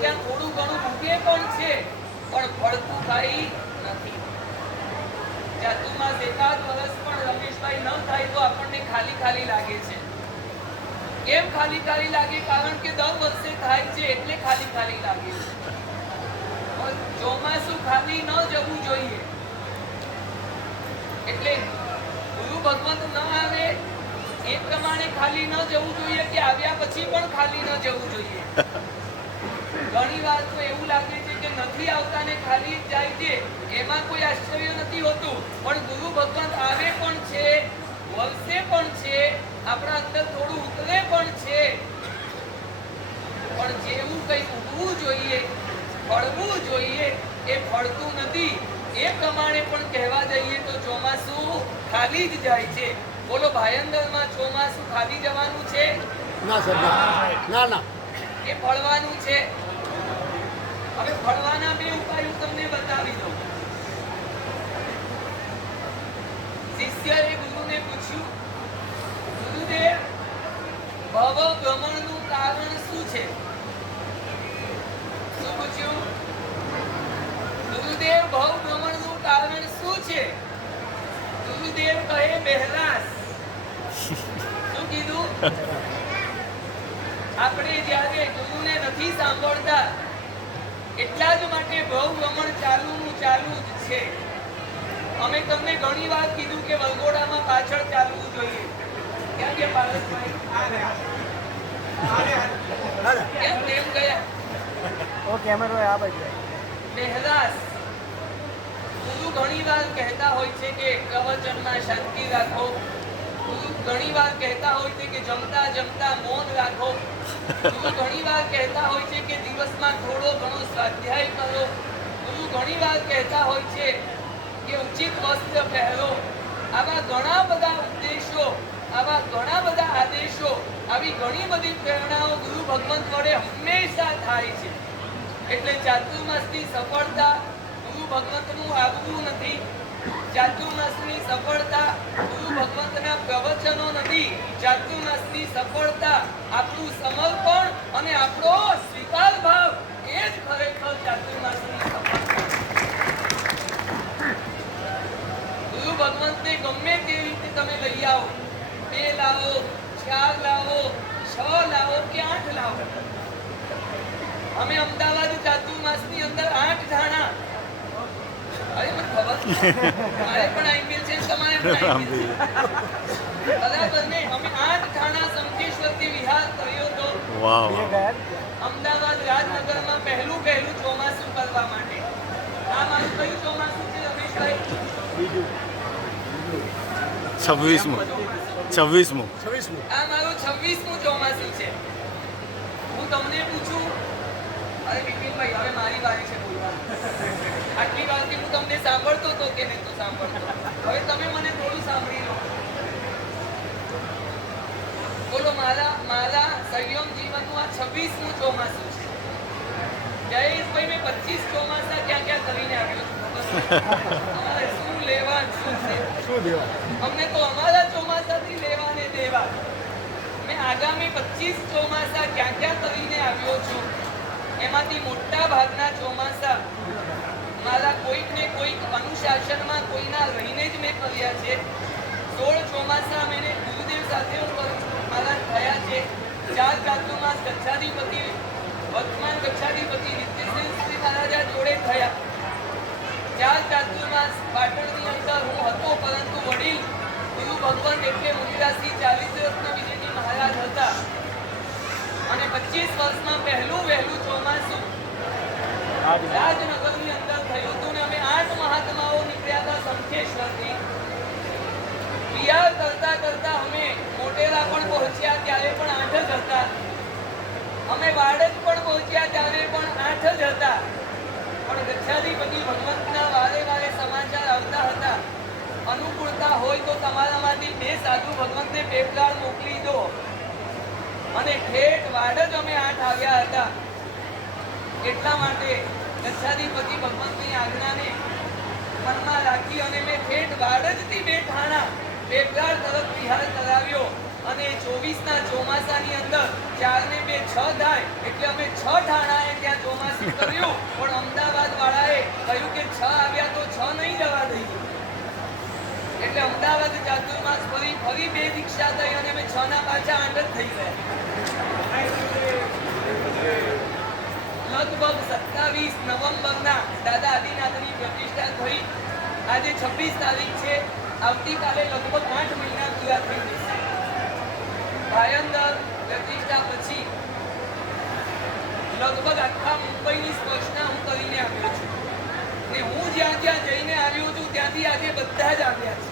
ત્યાં થોડું ઘણું ઉગે પણ છે પણ ફળતું કાંઈ નથી. ચાતુર્માસ એકાદ વર્ષ પણ રમેશભાઈ ન થાય તો આપણને ખાલી ખાલી લાગે છે. કેમ ખાલી ખાલી લાગે? કારણ કે દર વર્ષે થાય છે એટલે ખાલી ખાલી લાગે છે. ચોમાસું ખાલી ન જવું જોઈએ. એટલે ગુરુ ભગવંત ન આવે એ પ્રમાણે ખાલી ન જવું જોઈએ કે આવ્યા પછી પણ ખાલી ન જવું જોઈએ. ઘણી વાર તો એવું લાગે છે કે નથી આવતા ને ખાલી જાય છે, એમાં કોઈ આશ્ચર્ય નથી હોતું. પણ ગુરુ ભગવંત આવે પણ છે, વરસે પણ છે, આપણા અંદર થોડું ઉતરે પણ છે, પણ જેવું કઈ ઉગવું જોઈએ, ફળવું જોઈએ એ ફળતું નથી. એ પ્રમાણે પણ કહેવા જઈએ તો ચોમાસું ખાલી જ જાય છે. બોલો ભાયંદરમાં ચોમાસું ખાલી જવાનું છે? ના સર, ના ના, એ ફળવાનું છે. હવે ફળવાના બે ઉપાય હું તમને બતાવી દઉં. શિષ્યએ ગુરુને પૂછ્યું, ગુરુદેવ, ભવ ભ્રમણનું કારણ શું છે? શું પૂછ્યું? ગુરુદેવ, ભવ ભ્રમણનું કારણ શું છે? ગુરુદેવ કહે, બહેરાશ. શું કીધું? આપણે જ્યારે ગુરુને નથી સાંભળતા એટલા જ માટે ભવ ભ્રમણ ચાલુનું ચાલુ જ છે. અમે તમને ઘણી વાર કીધું કે વલગોડામાં પાછળ ચાલવું જોઈએ. કેમ કે પારસભાઈ કેમ તેમ ગયા? ઓકે, અમે તો આ બાજુ બહેરાશ. ગુરુ ઘણી વાર કહેતા હોય છે કે પ્રવચનમાં શાંતિ રાખો. ગુરુ ઘણી વાર કહેતા હોય છે કે જમતા જમતા મૌન રાખો. ગુરુ ઘણી વાર કહેતા હોય છે કે દિવસમાં થોડો ઘણો સ્વાધ્યાય કરો. ગુરુ ઘણી વાર કહેતા હોય છે કે ઉચિત વસ્ત્ર પહેરો. આવા ઘણા બધા ઉદ્દેશો, આવા ઘણા બધા આદેશો, આવી ઘણી બધી પ્રેરણાઓ ગુરુ ભગવંત વડે હંમેશા થાય છે. એટલે ચાતુર્માસની સફળતા ગુરુ ભગવંતનું આવવું નથી. ચાતુર્માસની સફળતા ગુરુ ભગવંતના પ્રવચનો નથી. ચાતુર્માસની સફળતા આપણું સમર્પણ અને આપણો સ્વીકાર ભાવ એ જ ખરેખર ચાતુર્માસની સફળતા. ગુરુ ભગવંતને ગમે તે રીતે તમે લઈ આવો, 2 લાવો, 4 લાવો, 6 લાવો કે 8 લાવો. અમે અમદાવાદ ચાતુર્માસની અંદર 8 ધાણા, અરે મને ખબર મારે પણ આઈપીએલ છે, તમારે પણ આઈપીએલ છે, બરાબર ને? અમે 8 ધાણા શંખેશ્વરથી વિહાર કર્યો તો. વાહ. અમદાવાદ રાજનગરમાં પહેલું ચોમાસું કરવા માટે. આ મારું કયું ચોમાસું છે રમેશભાઈ? 26મું. આ મારું 26મું ચોમાસું છે. હું તમને પૂછું, અરે બિપિનભાઈ, હવે મારી વારી છે બોલવાનું. આટલી વારથી હું તમને સાંભળતો હતો કે નહીં તો સાંભળતો. હવે તમે મને થોડું સાંભળી લો. બોલો, મારા સંયમ જીવનનું આ 26મું ચોમાસું છે. જયેશભાઈ, મેં 25 ચોમાસા ક્યાં કરીને આવ્યો છું ખબર? અમારે શું લેવા શું દેવા? અમને તો અમારા ચોમાસાથી લેવા ને દેવા. મેં આગામી 25 ચોમાસા ક્યાં કરીને આવ્યો છું. એમાંથી મોટા ભાગના ચોમાસા મારા કોઈક ને કોઈક અનુશાસનમાં કોઈના રહીને જ મેં કર્યા છે. 16 ચોમાસા મેં ગુરુદેવ સાથે મારા થયા છે. 4 ચાતુર્માસ ગચ્છાધિપતિ, વર્તમાન ગચ્છાધિપતિ નિત્યશ્રી મહારાજા જોડે થયા. 4 ચાતુર્માસ પાટણની અંદર હું હતો, પરંતુ વડીલ ગુરુ ભગવંત એટલે મુનિરાજસિંહ ચાલીસરત્ન વિજયજી મહારાજ હતા. અને 25 વર્ષમાં વહેલું ચોમાસું રાજનગરની અંદર થયું હતું ને અમે 8 મહાત્માઓ નીકળ્યા હતા શંખેશ્વરથી. વિહાર કરતા અમે મોટેરા પણ પહોંચ્યા, ત્યારે પણ 8 જ હતા. અમે વાડજ પણ પહોંચ્યા, ત્યારે પણ 8 જ હતા. પણ ગચ્છાધિપતિ ભગવંતના વારે સમાચાર આવતા હતા. અનુકૂળતા હોય તો તમારામાંથી 2 સાધુ ભગવંતને પેપગાળ મોકલી દો. અને ઠેઠ વાડજ અમે 8 આવ્યા હતા. એટલા માટે ગચ્છાધિપતિ ભગવંતની આજ્ઞાને મનમાં રાખી અને મેં ઠેઠ વાડજથી 2 ઠાણા પેપગાળ તરફ વિહાર કરાવ્યો. અને 24ના ચોમાસાની અંદર 4 ને 2 6 થાય, એટલે અમે 6 ઠાણાએ ત્યાં કર્યું, પણ અમદાવાદ વાળાએ કહ્યું કે 6 આવ્યા તો 6 નહીં જવા દઈએ. એટલે અમદાવાદ ચાતુર્માસ ફરી 2 દીક્ષા થઈ અને અમે 6 ના પાછા 8 જ થઈ ગયા. લગભગ 27 નવેમ્બરના દાદા આદિનાથની પ્રતિષ્ઠા થઈ. આજે 26 તારીખ છે. આવતીકાલે લગભગ 8 મહિના પૂરા થઈ જશે. ભાયંદર પ્રતિષ્ઠા પછી લગભગ આખા મુંબઈની સ્પર્શના હું કરીને આવ્યો છું. ને હું જ્યાં જ્યાં જઈને આવ્યો છું ત્યાંથી આજે બધા જ આવ્યા છે.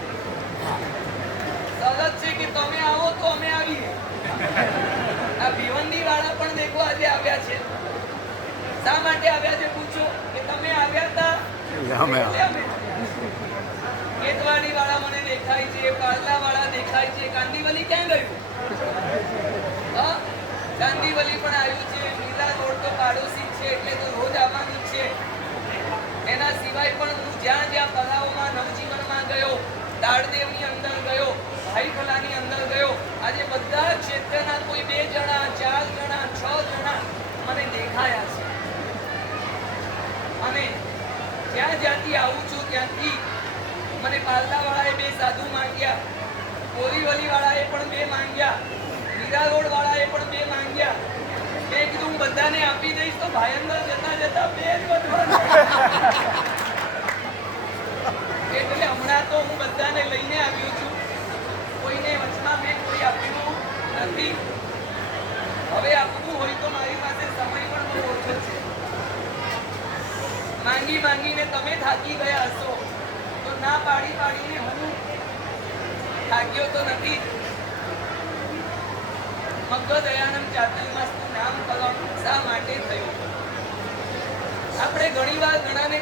સરસ છે કે તમે આવો તો અમે આવીએ. આ ભિવંડી વાળા પણ દેખો આજે આવ્યા છે. શા માટે આવ્યા છે પૂછો કે તમે આવ્યા હતા. કેતવાડી વાળા મને દેખાય છે, પારલા વાળા દેખાય છે. કાંદીવલી ક્યાં ગયું? હા, કાંદીવલી પણ આવ્યું છે. મીરા રોડ તો પાડોશી છે એટલે તો રોજ આવવાનું છે. એના સિવાય પણ હું જ્યાં જ્યાં તળાવમાં નવજીવનમાં ગયો, તાળદેવની અંદર ગયો, ભાઈખલાની અંદર ગયો, આજે બધા ક્ષેત્રના કોઈ 2 જણા, 4 જણા, 6 જણા મને દેખાયા છે. અને જ્યાં જ્યાંથી આવું છું ત્યાંથી મને પાલતા વાળાએ 2 સાધુ માંગ્યા, બોરીવલી વાળાએ પણ 2 માંગ્યા, મીરા રોડ વાળાએ પણ 2 માંગ્યા. મેં કીધું હું બધાને આપી દઈશ તો ભાયંદર જતા જતા 2 જ વધવાના. એટલે હમણાં તો હું બધાને લઈને આવ્યો છું. કોઈને વચમાં મેં કોઈ આપ્યું નથી. હવે આપવું હોય તો મારી પાસે સમય પણ બહુ ઓછો છે. માંગી માંગીને તમે થાકી ગયા હશો તો ના પાડી પાડીને હું થાક્યો તો નથી. મગ્ન દયાનંદ ચાતુર્માસનું નામકરણ શા માટે થયું? આપણે ઘણીવાર ઘણાને